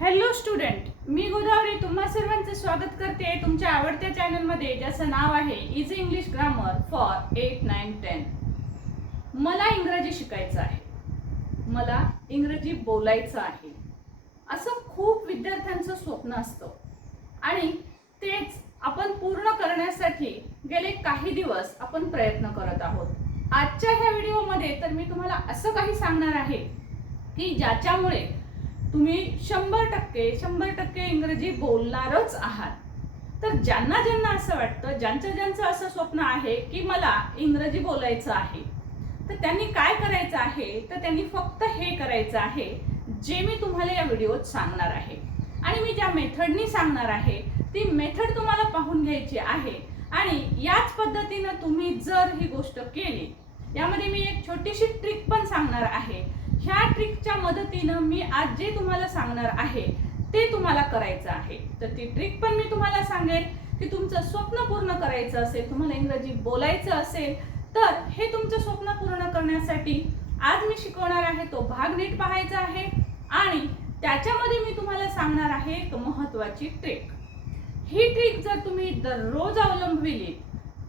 Hello student मी गोदावरी तुम्हा सर्वांचं स्वागत करते तुमच्या आवडत्या चॅनलमध्ये ज्याचं नाव आहे easy English grammar for eight nine ten मला इंग्रजी शिकायचं आहे. मला इंग्रजी बोलायचं आहे. असं खूप विद्यार्थ्यांचं स्वप्न असतं. आणि तेच आपण पूर्ण करण्यासाठी गेले काही दिवस आपण प्रयत्न करत आहोत. आजच्या ह्या व्हिडिओमध्ये तर मी तुम्हाला असं काही सांगणार आहे की ज्याच्यामुळे तुम्ही शंभर टक्के शंभर टक्के इंग्रजी बोलणारच आहात. तर ज्यांना ज्यांना असं वाटतं ज्यांचं ज्यांचं असं स्वप्न आहे की मला इंग्रजी बोलायचं आहे तर त्यांनी काय करायचं आहे? तर त्यांनी फक्त हे करायचं आहे जे मी तुम्हाला या व्हिडिओत सांगणार आहे. आणि मी ज्या मेथडनी सांगणार आहे ती मेथड तुम्हाला पाहून घ्यायची आहे. आणि याच पद्धतीनं तुम्ही जर ही गोष्ट केली यामध्ये मी एक छोटीशी ट्रिक पण सांगणार आहे. ह्या ट्रिकच्या मदतीनं मी आज जे तुम्हाला सांगणार आहे ते तुम्हाला करायचं आहे. तर ती ट्रिक पण मी तुम्हाला सांगेल की तुमचं स्वप्न पूर्ण करायचं असेल तुम्हाला इंग्रजी बोलायचं असेल तर हे तुमचं स्वप्न पूर्ण करण्यासाठी आज मी शिकवणार आहे तो भाग नीट पाहायचा आहे आणि त्याच्यामध्ये मी तुम्हाला सांगणार आहे एक महत्त्वाची ट्रिक. ही ट्रिक जर तुम्ही दररोज अवलंबविली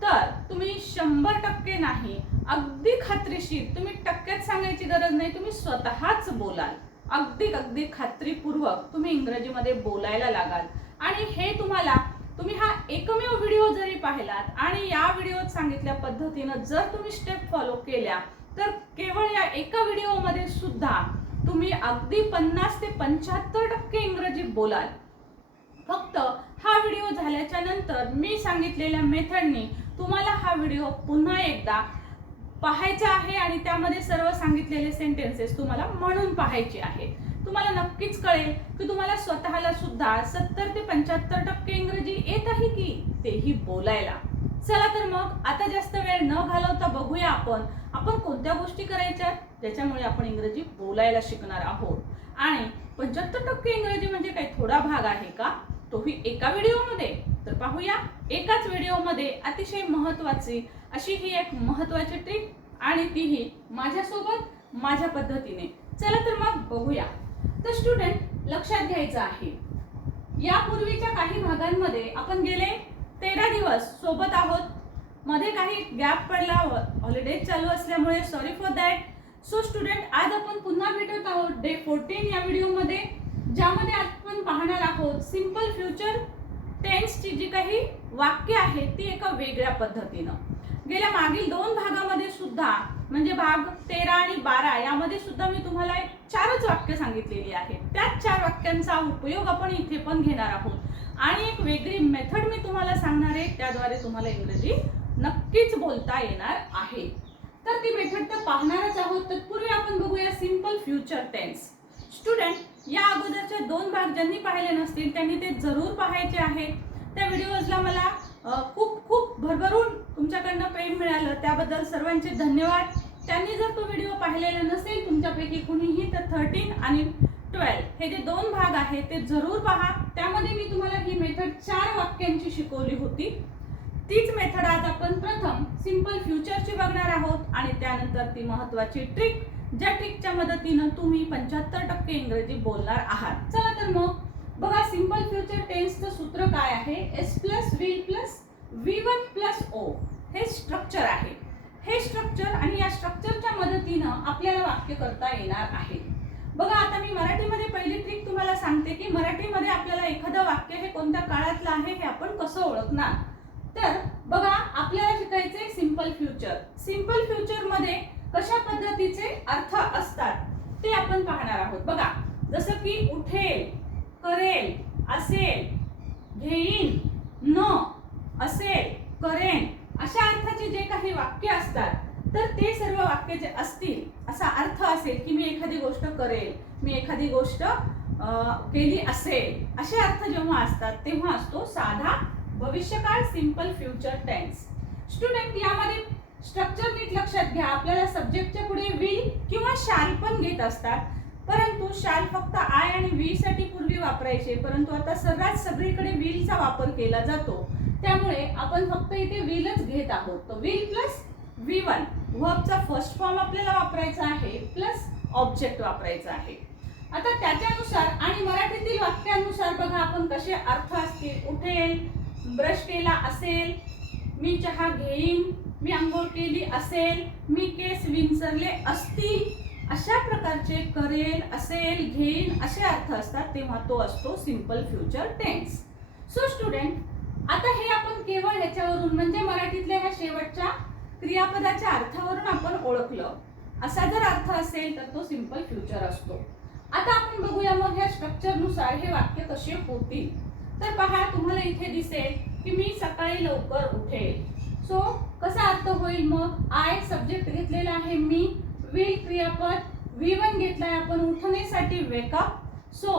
तर तुम्ही शंभर टक्के नाही अगदी खात्रीशीर तुम्ही टक्क्यात सांगायची गरज नाही तुम्ही स्वतःच बोलाल. अगदी अगदी खात्रीपूर्वक तुम्ही इंग्रजीमध्ये बोलायला लागाल. आणि हे तुम्हाला तुम्ही हा एकमेव व्हिडिओ जरी पाहिलात आणि या व्हिडिओत सांगितल्या पद्धतीनं जर तुम्ही स्टेप फॉलो केल्या तर केवळ या एका व्हिडिओमध्ये सुद्धा तुम्ही अगदी पन्नास ते पंच्याहत्तर टक्के इंग्रजी बोलाल. फक्त हा व्हिडिओ झाल्याच्यानंतर मी सांगितलेल्या मेथडनी तुम्हाला हा व्हिडिओ पुन्हा एकदा पाहायचा आहे आणि त्यामध्ये सर्व सांगितलेले सेंटेन्सेस तुम्हाला म्हणून पाहायचे आहे. तुम्हाला नक्कीच कळेल की तुम्हाला स्वतःला सुद्धा सत्तर ते पंच्याहत्तर टक्के इंग्रजी येत आहे की तेही बोलायला. चला तर मग आता जास्त वेळ न घालवता बघूया आपण आपण कोणत्या गोष्टी करायच्या? ज्याच्यामुळे आपण इंग्रजी बोलायला शिकणार आहोत. आणि पंच्याहत्तर टक्के इंग्रजी म्हणजे काही थोडा भाग आहे का? तोही एका व्हिडिओमध्ये. तर पाहूया एकाच व्हिडिओमध्ये अतिशय महत्त्वाची अशी ही एक महत्त्वाची ट्रिक आणि तीही माझ्यासोबत माझ्या पद्धतीने. चला तर मग बघूया. तर स्टुडंट लक्षात घ्यायचं आहे. यापूर्वीच्या काही भागांमध्ये आपण गेले तेरा दिवस सोबत आहोत. मध्ये काही गॅप पडला हॉलिडेज चालू असल्यामुळे sorry for that so student आज आपण पुन्हा भेटत आहोत डे फोर्टीन या व्हिडिओमध्ये. ज्यामध्ये आपण पाहणार आहोत सिंपल फ्युचर टेन्सची जी काही वाक्य आहेत ती एका वेगळ्या पद्धतीनं. गेल्या मागील दोन भागामध्ये सुद्धा म्हणजे भाग तेरा आणि बारा यामध्ये सुद्धा मी तुम्हाला एक चारच वाक्य सांगितलेली आहेत त्याच चार वाक्यांचा उपयोग आपण इथे पण घेणार आहोत. आणि एक वेगळी मेथड मी तुम्हाला सांगणार आहे त्याद्वारे तुम्हाला इंग्रजी नक्कीच बोलता येणार आहे. तर ती मेथड तर पाहणारच आहोत तत्पूर्वी आपण बघूया सिंपल फ्युचर टेन्स स्टुडंट या अगोदरचे दोन भाग ज्यांनी पाहिले नसतील त्यांनी ते जरूर पाहायचे आहेत. त्या व्हिडिओजला मला खूप खूप भरभरून तुमच्याकडनं प्रेम मिळालं. त्याबद्दल सर्वांचे धन्यवाद. त्यांनी जर तो व्हिडिओ पाहिलेला नसेल तुमच्यापैकी कुणीही तर थर्टीन आणि ट्वेल्व हे जे दोन भाग आहेत ते जरूर पहा. त्यामध्ये मी तुम्हाला ही मेथड चार वाक्यांची शिकवली होती. तीच मेथड आज आपण प्रथम सिंपल फ्युचरची बघणार आहोत आणि त्यानंतर ती महत्वाची ट्रिक ज्या ट्रिकच्या मदतीनं तुम्ही पंच्याहत्तर टक्के इंग्रजी बोलणार आहात. चला तर मग बघा सिंपल फ्युचर टेन्सचं सूत्र काय आहे? S plus V plus V one plus O हे स्ट्रक्चर आहे. हे स्ट्रक्चर आणि या स्ट्रक्चरच्या मदतीनं आपल्याला वाक्य करता येणार आहे. बघा आता मी मराठीमध्ये पहिली ट्रिक तुम्हाला सांगते की मराठीमध्ये आपल्याला एखादं वाक्य हे कोणत्या काळातलं आहे हे आपण कसं ओळखणार? तर बघा आपल्याला शिकायचे सिंपल फ्युचर सिंपल फ्युचरमध्ये कशा पद्धतीचे अर्थ असतात ते आपण पाहणार आहोत. बघा जसं की उठेल करेल असेल घेईन न असेल करेन अशा अर्थाचे जे काही वाक्य असतात तर ते सर्व वाक्य जे असतील असा अर्थ असेल की मी एखादी गोष्ट करेल मी एखादी गोष्ट केली असेल असे अर्थ जेव्हा असतात तेव्हा असतो साधा भविष्यकाळ सिंपल फ्युचर टेन्स स्टुडंट यामध्ये स्ट्रक्चर नीट लक्षात घ्या. आपल्याला सब्जेक्टच्या पुढे विल किंवा शाल पण घेत असतात. परंतु शाल फक्त आय आणि वी साठी पूर्वी वापरायचे. परंतु आता सर्रास सगळीकडे व्हीलचा वापर केला जातो. त्यामुळे आपण फक्त इथे विलच घेत आहोत. तर विल प्लस व्ही वन व्हबचा फर्स्ट फॉर्म आपल्याला वापरायचा आहे प्लस ऑब्जेक्ट वापरायचा आहे. आता त्याच्यानुसार आणि मराठीतील वाक्यानुसार बघा आपण कसे अर्थ असतील उठेल ब्रश केला असेल मी चहा घेईन मी आंघोळ केली असेल मी केस विंचरले असतील अशा प्रकारचे करेल असेल घेईन असे अर्थ असतात तेव्हा तो असतो simple future tense so student आता हे आपण केवळ ह्याच्यावरून म्हणजे मराठीतल्या ह्या शेवटच्या क्रियापदाच्या अर्थावरून आपण ओळखलं. असा जर अर्थ असेल तर तो सिंपल फ्युचर असतो. आता आपण बघूया मग ह्या स्ट्रक्चरनुसार हे वाक्य कसे होतील. तर पहा तुम्हाला इथे दिसेल की मी सकाळी लवकर उठेल. सो कसा अर्थ होईल मग? आय सब्जेक्ट घेतलेला आहे मी. विल क्रियापद वी वन घेतलाय आपण उठण्यासाठी wake up so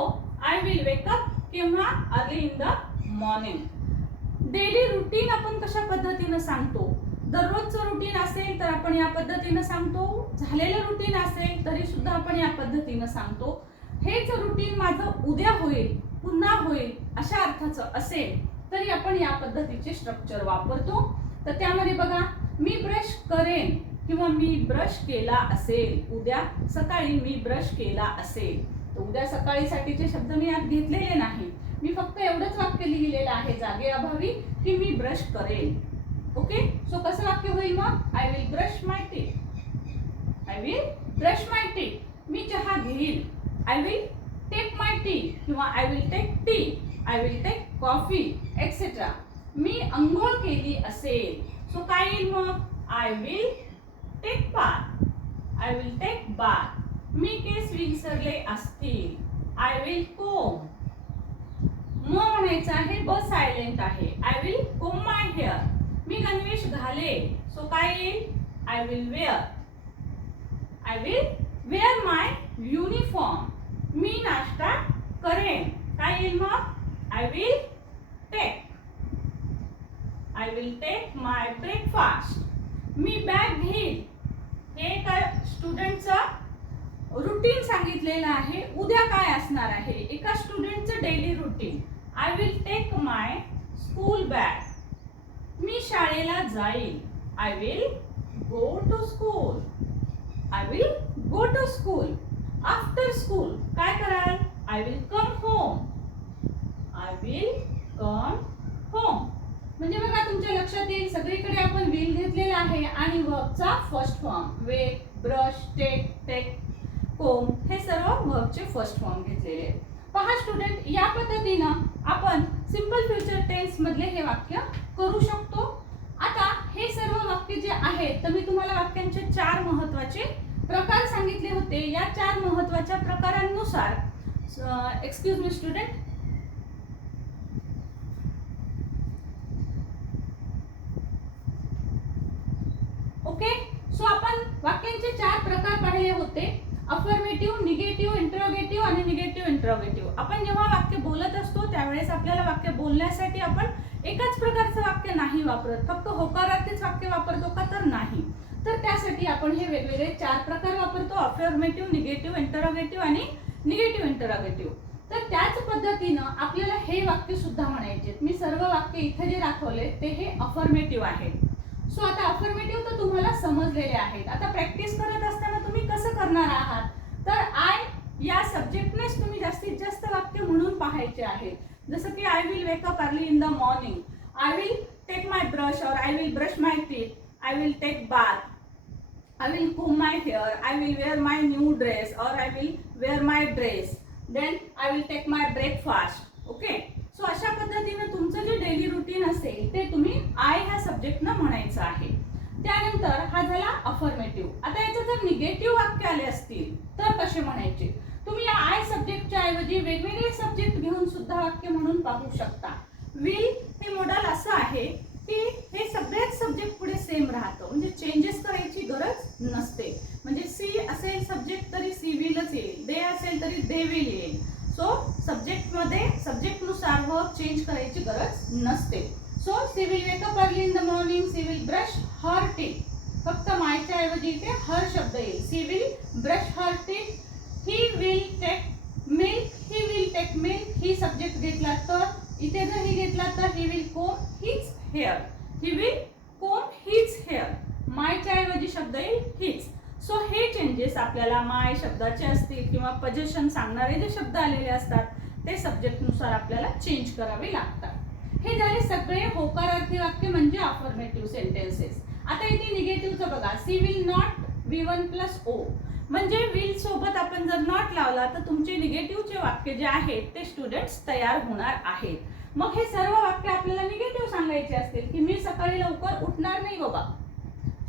I will wake up किंवा early in the morning daily routine आपण कशा पद्धतीनं सांगतो? दररोजचं रुटीन असेल तर आपण या पद्धतीनं सांगतो. झालेलं रुटीन असेल तरी सुद्धा आपण या पद्धतीनं सांगतो. हेच रुटीन माझं उद्या होईल. पुन्हा होईल अशा अर्थाचं असेल तरी आपण या पद्धतीचे स्ट्रक्चर वापरतो. तर त्यामध्ये बघा मी ब्रश करेन किंवा मी ब्रश केला असेल उद्या सकाळी मी ब्रश केला असेल तर उद्या सकाळीसाठीचे शब्द मी यात घेतलेले नाही मी फक्त एवढंच वाक्य लिहिलेलं आहे जागे अभावी की मी ब्रश करेन. ओके सो कसं वाक्य होईल मग? I will brush my teeth I will brush my teeth मी चहा घेईल. I will take my tea किंवा I will take tea I will take coffee etcetera मी अंघोळ केली असेल सो काय येईल मग? I will take bath I will take bath मी केस विसरले असतील. आय विल कोम म म्हणायचं आहे ब सायलेंट आहे. I will comb my hair मी गणवेश घाले सो काय येईल? I will wear I will wear my uniform मी नाश्ता करेन. काय येईल मग? I will take I will take my breakfast me bag घेईल. हे काय स्टुडंटचं रुटीन सांगितलेलं आहे. उद्या काय असणार आहे? एका स्टुडंटचं daily routine I will take my school bag मी शाळेला जाईल. I will go to school I will go to school after school काय कराल? I will come home I will come home म्हणजे बघा तुमच्या लक्षात येईल सगळीकडे आपण विल घेतलेला आहे आणि वर्बचा first form V brush take take comb हे सर्व वर्बचे फर्स्ट फॉर्म घेतलेले आहेत. पहा स्टुडंट या पद्धतीनं आपण सिंपल फ्युचर टेन्स मधले हे वाक्य करू शकतो. आता हे सर्व वाक्य जे आहेत तर मी तुम्हाला वाक्यांचे चार महत्त्वाचे प्रकार सांगितले होते. या चार महत्त्वाच्या प्रकारांनुसार excuse me student okay so आपण वाक्यांचे चार प्रकार पाहिले होते. अफर्मेटिव्ह निगेटिव्ह इंट्रोगेटिव्ह आणि निगेटिव्ह इंट्रोगेटिव्ह आपण जेव्हा वाक्य बोलत असतो त्यावेळेस आपल्याला वाक्य बोलण्यासाठी आपण एकाच प्रकारचं वाक्य नाही वापरत. फक्त होकारार्थीच वाक्य वापरतो का तर नाही. तर त्यासाठी आपण हे वेगवेगळे चार प्रकार वापरतो. अफर्मेटिव्ह निगेटिव्ह इंटरोगेटिव्ह आणि निगेटिव्ह इंटरोगेटिव्ह तर त्याच पद्धतीनं आपल्याला हे वाक्य सुद्धा म्हणायचे मी सर्व वाक्य इथे जे दाखवले ते हे अफर्मेटिव्ह आहेत सो आता अफर्मेटिव्ह तर तुम्हाला समजलेले आहेत. आता प्रॅक्टिस करत असताना तुम्ही कसं करणार आहात? तर आय या सब्जेक्टनेच तुम्ही जास्तीत जास्त वाक्य म्हणून पाहायचे आहेत. जसं की I will wake up early in the morning I will take my brush और I will brush my teeth I will take bath I will comb my hair. I will wear my new dress or I will wear my dress. Then I will take my breakfast. Okay? So अशा पद्धतीनं तुमचं जे daily routine असेल ते तुम्ही I ह्या सब्जेक्टनं म्हणायचं आहे त्यानंतर हा झाला अफर्मेटिव्ह आता याचं जर निगेटिव्ह वाक्य आले असतील तर कसे म्हणायचे तुम्ही या आय सब्जेक्टच्या ऐवजी वेगवेगळे सब्जेक्ट घेऊन सुद्धा वाक्य म्हणून पाहू शकता विल हे मॉडल असं आहे की हे सगळ्याच सब्जेक्ट पुढे सेम राहतं. म्हणजे चेंजेस करायची गरज नसते. म्हणजे सी असेल सब्जेक्ट तरी सी विलच येईल. दे असेल तरी दे विल येईल सो सब्जेक्टमध्ये सब्जेक्टनुसार वर्क चेंज करायची गरज नसते. So she will wake up early in the morning she will brush her teeth फक्त मायच्या ऐवजी इथे हर शब्द येईल. She will brush her teeth he will take milk he will take milk he subject घेतला तर इथे जर ही घेतला तर ही विल कोम हीच hair he will comb hair मायच्या ऐवजी शब्द येईल हीच. सो हे चेंजेस आपल्याला माय शब्दाचे असतील किंवा पजेशन सांगणारे जे शब्द आलेले असतात ते सब्जेक्टनुसार आपल्याला चेंज करावे लागतात. हे झाले सगळे होकारार्थी वाक्य म्हणजे अफर्मेटिव्ह सेंटेन्सेस आता इथे निगेटिव्हचं बघा. She will not V one plus O म्हणजे विल सोबत आपण जर नॉट लावला तर तुमचे निगेटिव्हचे वाक्य जे आहेत ते स्टुडंट्स तयार होणार आहेत. मग हे सर्व वाक्य आपल्याला निगेटिव्ह सांगायचे असतील की मी सकाळी लवकर उठणार नाही बाबा.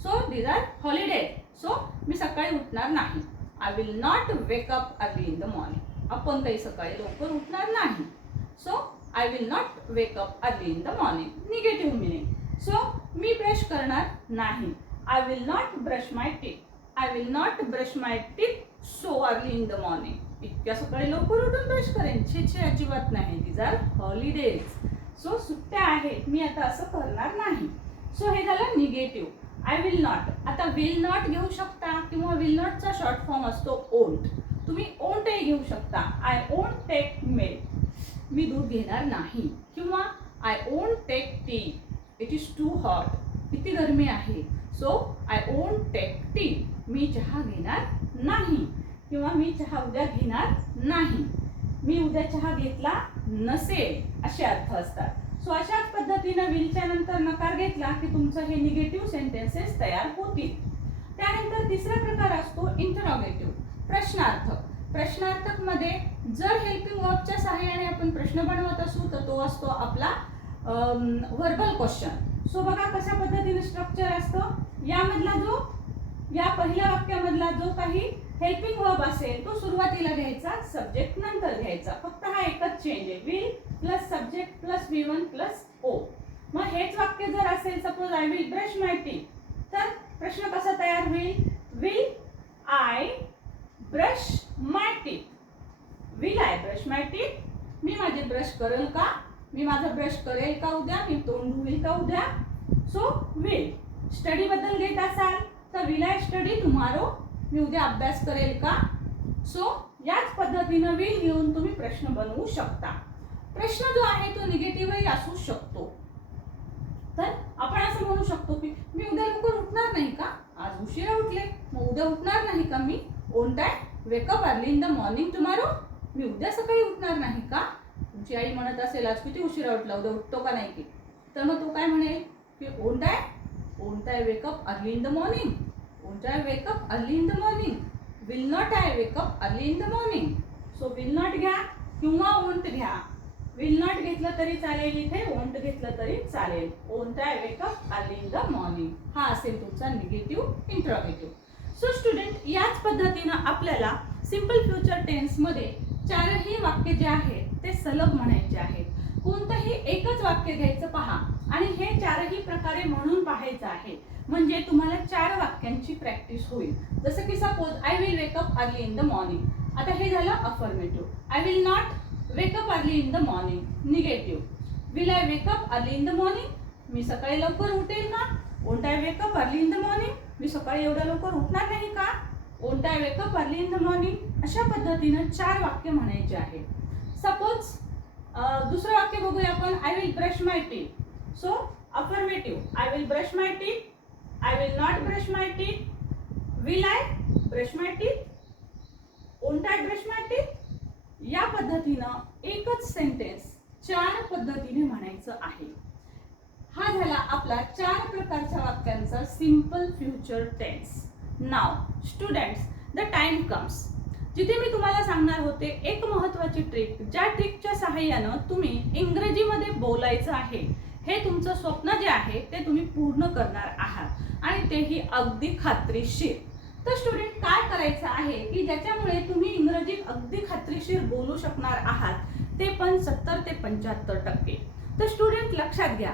So these are holiday so मी सकाळी उठणार नाही. I will not wake up early in the morning आपण काही सकाळी लवकर उठणार नाही. So I will not wake up early in the morning negative meaning so me brush करणार नाही. I will not brush my teeth I will not brush my teeth so early in the morning इतक्या सकाळी लवकर उठून brush करेन. छे छे अजिबात नाही. दीज आर हॉलिडेज सो सुट्ट्या आहेत. मी आता असं करणार नाही. सो हे झालं निगेटिव्ह आय विल नॉट आता विल नॉट घेऊ शकता किंवा विल नॉटचा शॉर्ट फॉर्म असतो ओंट तुम्ही ओंटही घेऊ शकता. आय ओंट टेक मिल्क मी दूध घेणार नाही. किंवा I won't take tea it is too hot किती गरमी आहे. So I won't take tea मी चहा घेणार नाही किंवा मी चहा उद्या घेणार नाही. मी उद्या चहा घेतला नसेल असे अर्थ असतात. सो अशाच पद्धतीनं विलच्या नंतर नकार घेतला की तुमचं हे निगेटिव्ह सेंटेन्सेस तयार होतील. त्यानंतर तिसरा प्रकार असतो इंटरॉगेटिव्ह प्रश्नार्थक प्रश्नार्थकमध्ये जर हेल्पिंग वर्बच्या सहाय्याने आपण प्रश्न बनवत असू तर तो असतो आपला व्हर्बल क्वेश्चन सो बघा कशा पद्धतीने स्ट्रक्चर असतं. यामधला जो या पहिल्या वाक्यामधला जो काही हेल्पिंग वर्ब असेल तो सुरुवातीला घ्यायचा सब्जेक्ट नंतर घ्यायचा. फक्त हा एकच चेंज आहे. Will plus subject plus V one plus O मग हेच वाक्य जर असेल suppose I will brush my teeth तर प्रश्न कसा तयार होईल? Will I brush my teeth will I brush my teeth मी माझे ब्रश करेल का? मी माझा ब्रश करेल का उद्या? मी तोंड धुईल का उद्या? सो विल स्टडीबद्दल घेत असाल? तर विल आय स्टडी टुमारो मी उद्या अभ्यास करेल का? सो याच पद्धतीनं विल घेऊन तुम्ही प्रश्न बनवू शकता. प्रश्न जो आहे तो निगेटिव्हही असू शकतो. तर आपण असं म्हणू शकतो की मी उद्या लवकर उठणार नाही का? आज उशिरा उठले. मग उद्या उठणार नाही का मी? Won't I wake up early in the morning tomorrow मी उद्या सकाळी उठणार नाही का? तुमची आई म्हणत असेल आज किती उशिरा उठला? उद्या उठतो का नाही? की तर मग तो काय म्हणेल? की won't I won't I wake up early in the morning won't I wake up early the the morning will not I wake up early in the morning so will not घ्या किंवा ओंट घ्या. विल नॉट घेतलं तरी चालेल इथे ओंट घेतलं तरी चालेल. Won't I wake up early in the morning हा असेल तुमचा निगेटिव्ह इंट्रॉगेटिव्ह सो स्टुडंट याच पद्धतीनं आपल्याला सिंपल फ्युचर टेन्समध्ये चारही वाक्य जे आहेत ते सलग म्हणायचे आहेत. कोणतंही एकच वाक्य घ्यायचं पहा. आणि हे चारही प्रकारे म्हणून पाहायचं आहे. म्हणजे तुम्हाला चार वाक्यांची प्रॅक्टिस होईल. जसं की suppose I will wake up early in the morning आता हे झालं affirmative I will not wake up early in the morning negative will I wake up early in the morning मी सकाळी लवकर उठेल का? Won't I wake up early in the morning मी सकाळी एवढ्या लवकर उठणार नाही का? Won't I wake up early in the morning अशा पद्धतीनं चार वाक्य म्हणायचे आहे. सपोज दुसरं वाक्य बघूया आपण. I will brush my teeth so affirmative I will brush my teeth I will not brush my teeth will I brush my teeth won't I brush my teeth या पद्धतीनं एकच सेंटेन्स चार पद्धतीने म्हणायचं आहे. हा झाला आपला चार प्रकारच्या वाक्यांचा सिंपल फ्युचर टेन्स नाव स्टुडंट्स द टाइम कम्स जिथे मी तुम्हाला सांगणार होते एक महत्वाची ट्रिक ज्या ट्रिकच्या सहाय्यानं तुम्ही इंग्रजीमध्ये बोलायचं आहे. हे तुमचं स्वप्न जे आहे ते तुम्ही पूर्ण करणार आहात. आणि तेही अगदी खात्रीशीर. तर स्टुडंट काय करायचं आहे की ज्याच्यामुळे तुम्ही इंग्रजीत अगदी खात्रीशीर बोलू शकणार आहात ते पण सत्तर ते पंच्याहत्तर टक्के. तर स्टुडंट लक्षात घ्या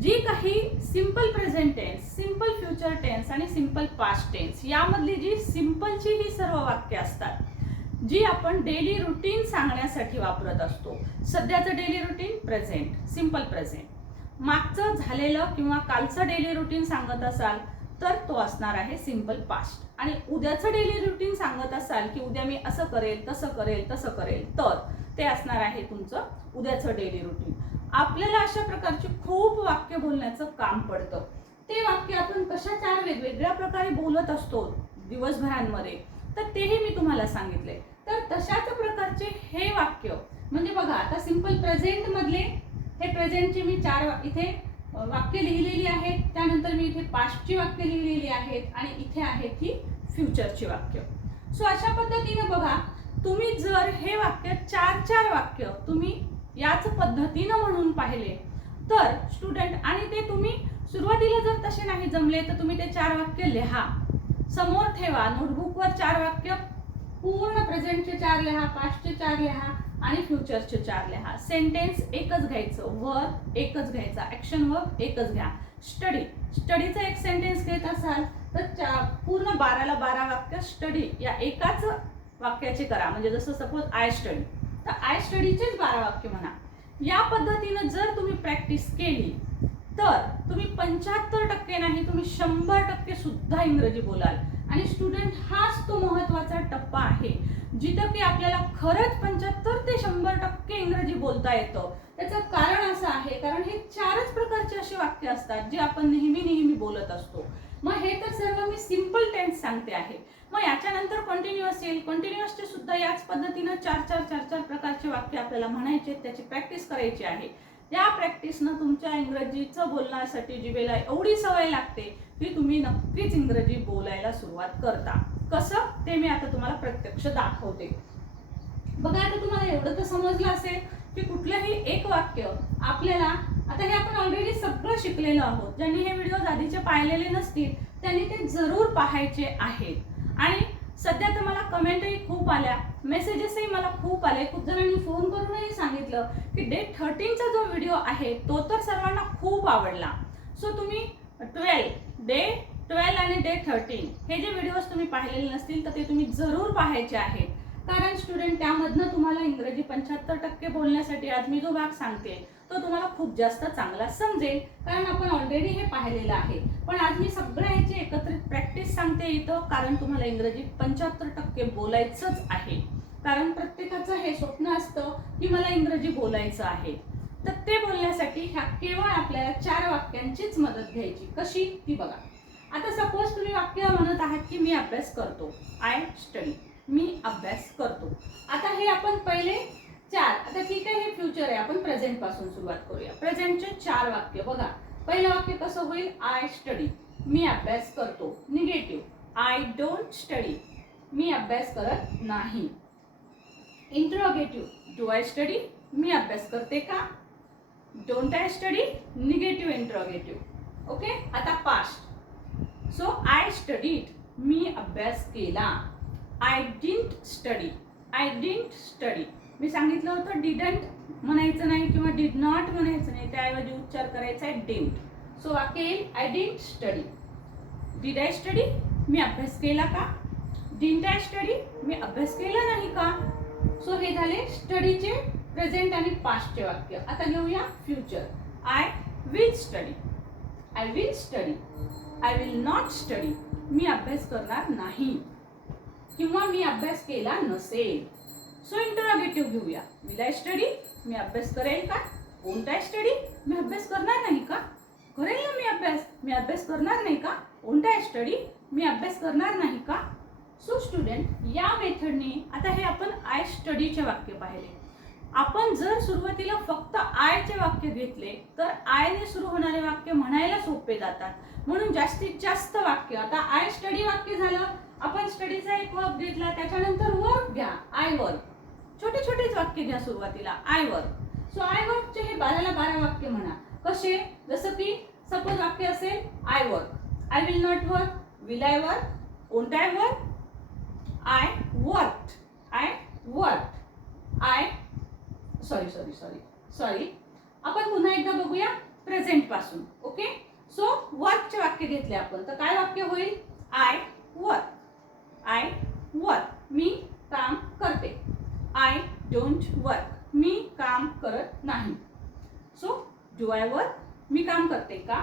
जी काही simple present tense simple future tense आणि सिंपल पास्ट टेन्स यामधली जी सिम्पलची ही सर्व वाक्य असतात जी आपण डेली रुटीन सांगण्यासाठी वापरत असतो. सध्याचं daily routine present simple present मागचं झालेलं किंवा कालचं डेली रुटीन सांगत असाल तर तो असणार आहे सिंपल पास्ट आणि उद्याचं डेली रुटीन सांगत असाल की उद्या मी असं करेल तसं करेल तसं करेल तर ते असणार आहे तुमचं उद्याचं डेली रुटीन आपल्याला अशा प्रकारची खूप वाक्य बोलण्याचं काम पडतं. ते वाक्य आपण कशा चार वेगवेगळ्या प्रकारे बोलत असतो दिवसभरांमध्ये तर तेही मी तुम्हाला सांगितले. तर तशाच प्रकारचे हे वाक्य म्हणजे बघा आता सिंपल प्रेझेंटमधले हे प्रेझेंटचे मी चार वा- इथे वाक्य लिहिलेली आहेत. त्यानंतर मी इथे पास्टची वाक्य लिहिलेली आहेत आणि इथे आहेत ही फ्युचरची वाक्य. सो अशा पद्धतीनं बघा तुम्ही जर हे वाक्य चार चार वाक्य तुम्ही याच पद्धतीनं म्हणून पाहिले तर स्टुडंट आणि ते तुम्ही सुरुवातीला जर तसे नाही जमले तर तुम्ही ते चार वाक्य लिहा. समोर ठेवा नोटबुकवर चार वाक्य पूर्ण प्रेझेंटचे चार लिहा पास्टचे चार लिहा. आणि फ्युचर्सचे चार लिहा. सेंटेन्स एकच घ्यायचं. वर्क एकच घ्यायचा. ॲक्शन वर्क एकच घ्या. स्टडी स्टडीचा एक सेंटेन्स घेत असाल तर चा- पूर्ण बाराला बारा वाक्य स्टडी या एकाच वाक्याचे करा. म्हणजे जसं सपोज आय स्टडी तर आय स्टडीचेच बारा वाक्य म्हणा. या पद्धतीनं जर तुम्ही प्रॅक्टिस केली तर तुम्ही पंच्याहत्तर टक्के नाही तुम्ही शंभर टक्के सुद्धा इंग्रजी बोलाल. आणि स्टुडंट हाच तो महत्त्वाचा टप्पा आहे. जिथं की आपल्याला खरंच पंच्याहत्तर ते शंभर टक्के इंग्रजी बोलता येतं. त्याचं कारण असं आहे कारण हे चारच प्रकारचे असे वाक्य असतात जे आपण नेहमी नेहमी बोलत असतो. मग हे तर सर्व मी सिंपल टेन्स सांगते आहे. मग याच्यानंतर कंटिन्युअस येईल. कंटिन्युअसचे सुद्धा याच पद्धतीनं चार चार चार चार प्रकारचे वाक्य आपल्याला म्हणायचे त्याची प्रॅक्टिस करायची आहे. या प्रॅक्टिसनं तुमच्या इंग्रजीचं बोलण्यासाठी जिभेला एवढी सवय लागते की तुम्ही नक्कीच इंग्रजी बोलायला सुरुवात करता. कसं? ते मी आता तुम्हाला प्रत्यक्ष दाखवते. बघा आता तुम्हाला एवढं तर समजलं असेल की कुठलंही एक वाक्य आपल्याला आता हे आपण ऑलरेडी सगळं शिकलेलो आहोत. ज्यांनी हे व्हिडिओ आधीचे पाहिलेले नसतील त्यांनी ते जरूर पाहायचे आहेत. आणि सध्या तर मला कमेंटही खूप आल्या. मेसेजेसही मला खूप आले. खूप जणांनी फोन करूनही सांगितलं की डे थर्टीनचा जो व्हिडिओ आहे तो तर सर्वांना खूप आवडला. सो तुम्ही ट्वेल्व डे ट्वेल्व आणि डे थर्टीन हे जे व्हिडिओज तुम्ही पाहिलेले नसतील तर ते तुम्ही जरूर पाहायचे आहेत. कारण स्टुडंट त्यामधनं तुम्हाला इंग्रजी पंच्याहत्तर टक्के बोलण्यासाठी आज मी जो भाग सांगते तो तुम्हाला खूप जास्त चांगला समजेल. कारण आपण ऑलरेडी हे पाहिलेलं आहे. पण आज मी सगळ्या ह्याची एकत्रित प्रॅक्टिस सांगते इथं कारण तुम्हाला इंग्रजी पंच्याहत्तर टक्के बोलायचंच आहे. कारण प्रत्येकाचं हे स्वप्न असतं की मला इंग्रजी बोलायचं आहे. तर ते बोलण्यासाठी ह्या केवळ आपल्याला चार वाक्यांचीच मदत घ्यायची. कशी? ती बघा. आता सपोज तुम्ही वाक्य म्हणत आहात की मी अभ्यास करतो. आय स्टडी मी अभ्यास करतो. आता हे आपण पहिले चार. आता ठीक आहे हे फ्युचर आहे. आपण प्रेझेंटपासून सुरुवात करूया. प्रेझेंटचे चार वाक्य बघा. पहिलं वाक्य कसं होईल? आय स्टडी मी अभ्यास करतो. निगेटिव्ह आय डोंट स्टडी मी अभ्यास करत नाही. इंट्रोगेटिव्ह डू आय स्टडी मी अभ्यास करते का? Don't I study negative interrogative okay आता पास्ट सो आय स्टडीड मी अभ्यास केला. I didn't study I didn't study मी सांगितलं होतं डिडंट म्हणायचं नाही किंवा डिड नॉट म्हणायचं नाही त्याऐवजी उच्चार करायचा आहे डेंट सो वाक्य येईल I didn't study did I study मी अभ्यास केला का? डिंट आय स्टडी मी अभ्यास केला नाही का? सो हे झाले स्टडीचे प्रेझेंट आणि पास्टचे वाक्य. आता घेऊया future I will study I will study I will not study मी अभ्यास करणार नाही. किंवा मी अभ्यास केला नसेल. सो इंटरोगेटिव्ह घेऊया. विलाय स्टडी मी अभ्यास करेल का? कोणता स्टडी मी अभ्यास करणार नाही का? करेल ना मी अभ्यास? मी अभ्यास करणार नाही का? कोणता स्टडी मी अभ्यास करणार नाही का? सो स्टुडंट या मेथडने आता हे आपण आय स्टडीचे वाक्य पाहिले. आपण जर सुरुवातीला फक्त आयचे वाक्य घेतले तर आयने सुरू होणारे वाक्य म्हणायला सोपे जातात. म्हणून जास्तीत जास्त वाक्य आता आय स्टडी वाक्य झालं. आपण स्टडीचा एक वर्क घेतला त्याच्यानंतर वर्क घ्या. आय वर्क छोटे छोटेच वाक्य घ्या सुरुवातीला. आय वर्क सो आय वर्कचे हे बाराला बारा वाक्य म्हणा. कसे? जसं की सपोज वाक्य असेल I work I will not work will I work कोणता I work I work I work I sorry sorry sorry sorry आपण पुन्हा एकदा बघूया प्रेझेंटपासून ओके सो वर्कचे वाक्य घेतले आपण. तर काय वाक्य होईल? आय वर्क आय वर्क मी काम करते. आय डोंट वर्क मी काम करत नाही. सो डू आय वर्क मी काम करते का?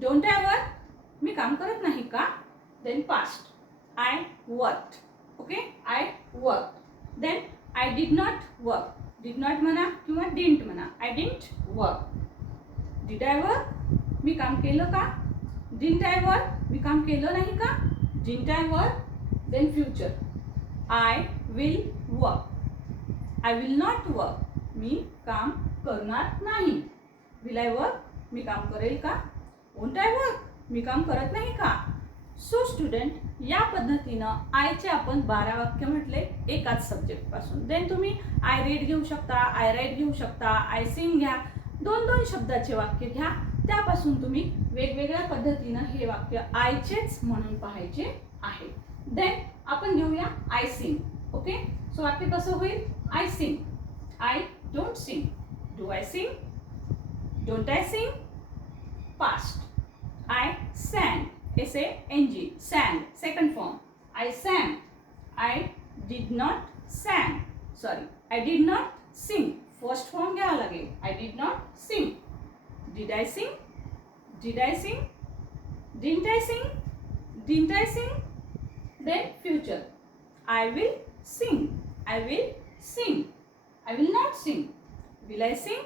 डोंट आय वर्क मी काम करत नाही का? Then past I work okay I work then I did not work did not म्हणा किंवा डिंट म्हणा. I didn't work did I work मी काम केलं का? डिंट आय वर्क मी काम केलं नाही का? Didn't I work then future I will work I will not work मी काम करणार नाही. विल आय वर्क मी काम करेल का? वोंट आय वर्क मी काम करत नाही का? सो स्टुडंट या पद्धतीनं आयचे आपण बारा वाक्य म्हटले एकाच सब्जेक्टपासून देन तुम्ही आय रीड घेऊ शकता आय राईट घेऊ शकता आय सिंग घ्या. दोन दोन शब्दाचे वाक्य घ्या. त्यापासून तुम्ही वेगवेगळ्या पद्धतीनं हे वाक्य आयचेच म्हणून पाहायचे आहे. देन आपण घेऊया आय सिंग ओके सो वाक्य कसं होईल I sing I don't sing do I sing don't I sing past I sang S A N G sang second form I sang I did not sang sorry I did not sing first form घ्यावा लागेल I did not sing did I sing did I sing didn't I sing didn't I sing then future I will sing I will sing I will not sing will I sing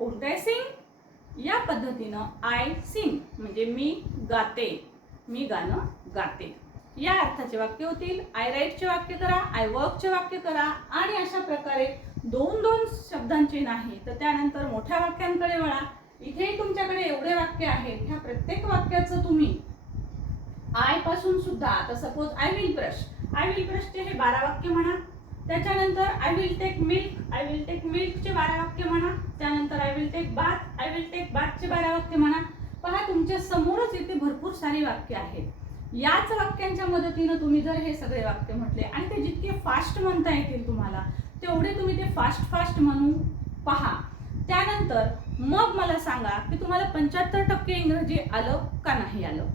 won't I sing या पद्धतीनं I Singh म्हणजे मी गाते. मी गाणं गाते. या अर्थाचे वाक्य होतील. I राईटचे वाक्य करा. आय वर्कचे वाक्य करा. आणि अशा प्रकारे दोन दोन शब्दांचे नाही तर त्यानंतर मोठ्या वाक्यांकडे वळा. इथेही तुमच्याकडे एवढे वाक्य आहेत. ह्या प्रत्येक वाक्याचं तुम्ही आयपासून सुद्धा आता suppose I will brush I will ब्रशचे हे बारा वाक्य म्हणा. त्याच्यानंतर I will take milk I will take मिल्कचे बारा वाक्य म्हणा. त्यानंतर I will take bath I will take बाथचे बारा वाक्य म्हणा. पहा तुमच्या समोरच इथे भरपूर सारी वाक्य आहेत. याच वाक्यांच्या मदतीनं तुम्ही जर हे सगळे वाक्य म्हटले आणि ते जितके फास्ट म्हणता येतील तुम्हाला तेवढे तुम्ही ते फास्ट फास्ट म्हणू पहा. त्यानंतर मग मला सांगा की तुम्हाला पंच्याहत्तर टक्के इंग्रजी आलं का नाही आलं?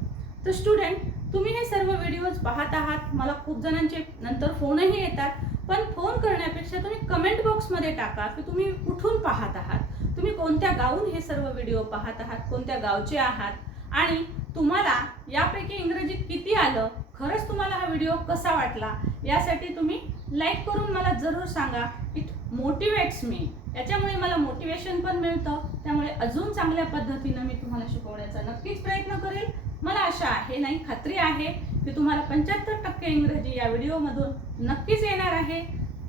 तर स्टुडंट तुम्ही हे सर्व व्हिडिओज पाहत आहात. मला खूप जणांचे नंतर फोनही येतात. पण फोन करण्यापेक्षा तुम्ही कमेंट बॉक्समध्ये टाका की तुम्ही कुठून पाहत आहात. तुम्ही कोणत्या गावून हे सर्व व्हिडिओ पाहत आहात? कोणत्या गावचे आहात? आणि तुम्हाला यापैकी इंग्रजीत किती आलं? खरंच तुम्हाला हा व्हिडिओ कसा वाटला? यासाठी तुम्ही लाईक करून मला जरूर सांगा. इट मोटिवेट्स मी याच्यामुळे मला मोटिवेशन पण मिळतं. त्यामुळे अजून चांगल्या पद्धतीनं मी तुम्हाला शिकवण्याचा नक्कीच प्रयत्न करेल. मला आशा आहे नाही खात्री आहे की तुम्हाला पंच्याहत्तर टक्के इंग्रजी या व्हिडिओमधून नक्कीच येणार आहे.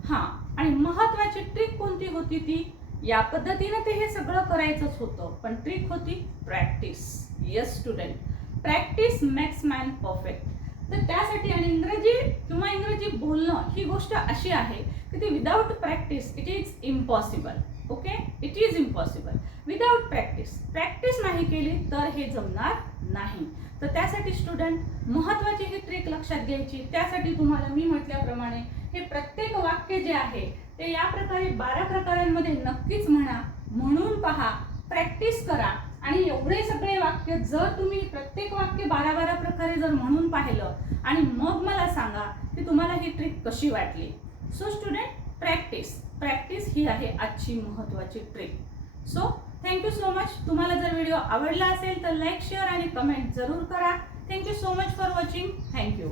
हां आणि महत्त्वाची ट्रिक कोणती होती ती? या पद्धतीनं ते हे सगळं करायचंच होतं पण ट्रिक होती practice. Yes student practice makes man perfect तर त्यासाठी आणि इंग्रजी किंवा इंग्रजी बोलणं ही गोष्ट अशी आहे की ती without practice it is impossible okay it is impossible without practice practice नाही केली तर हे जमणार नाही. तर त्यासाठी स्टुडंट महत्त्वाची ही ट्रिक लक्षात घ्यायची. त्यासाठी तुम्हाला मी म्हटल्याप्रमाणे हे प्रत्येक वाक्य जे आहे ते या प्रकारे बारा प्रकारांमध्ये नक्कीच म्हणा म्हणून पहा प्रॅक्टिस करा. आणि एवढे सगळे वाक्य जर तुम्ही प्रत्येक वाक्य बारा बारा प्रकारे जर म्हणून पाहिलं आणि मग मला सांगा की तुम्हाला ही ट्रिक कशी वाटली. सो स्टुडंट प्रॅक्टिस प्रॅक्टिस ही आहे आजची महत्त्वाची trick so thank you so much तुम्हाला जर व्हिडिओ आवडला असेल तर लाईक शेअर आणि कमेंट जरूर करा. Thank you so much for watching thank you